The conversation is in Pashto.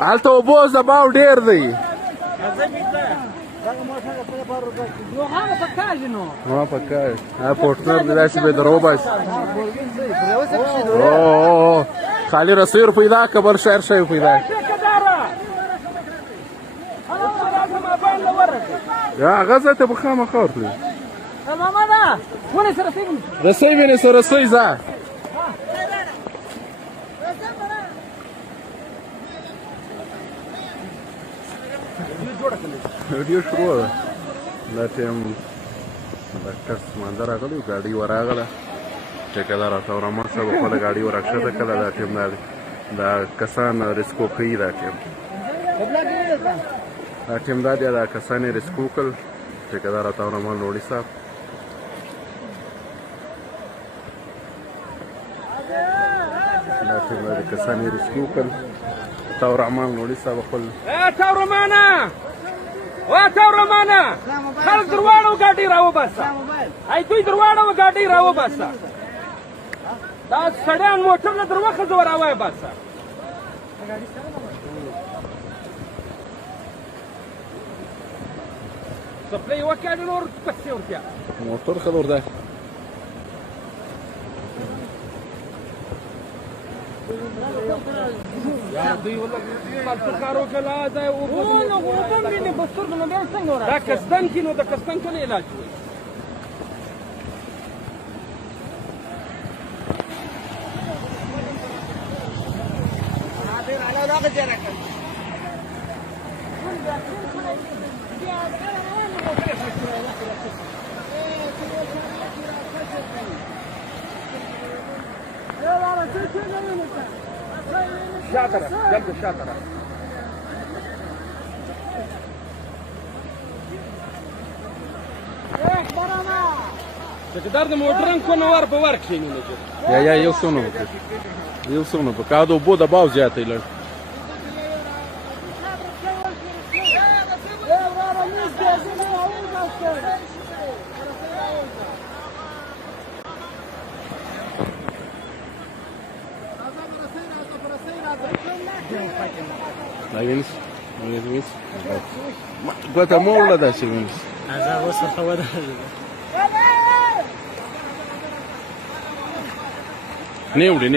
هلته اوبو زباو ډېر دی. ها پکار پورټنر دی داسې به در وباسي. خالي رسۍ ور پیدا که بل شهر شی پیدا یا هغه ځای ته به خامخا ورتلو. رسۍ ونیسه رسۍ ځه. ویډیو شروع ده. دا ټایم ډاکټر سمندر راغلی و ګاډۍ ورراغله. ټیکهدار راته ورحمان صاحب خپله ګاډۍ ور راکښته کړله. دا ټایم دا دی دا کسان ریسکو کوي. دا ټایم دا دی دا کسان یې ریسکو کړل. ټیکهدار راته ورحمان لوړي صاحب دا ټایم دا دی کسان یې ریسکو کړل. تورحمان لوړي صاحب خپل تورمانه خلک درواړه ګاډۍ راوباسه. ای دوی درواړه ګاډۍ راوباسه. دا سړیان موټر له دروخځه راوباسه. سپلې وکړه نور پسې ورته موټر خبر ده. دا کسدن کې نو د کسدن کله علاج وي. شاطره جلد شاطره ټیکهدار د موټرن کو نور په ور کښېني نه یا یو څونه وکړي یو څونه په کا د اوبو دباو زیات دی لږ. La vienes, vienes. Guatemala da se vienes. Asa vos hawada. Neude.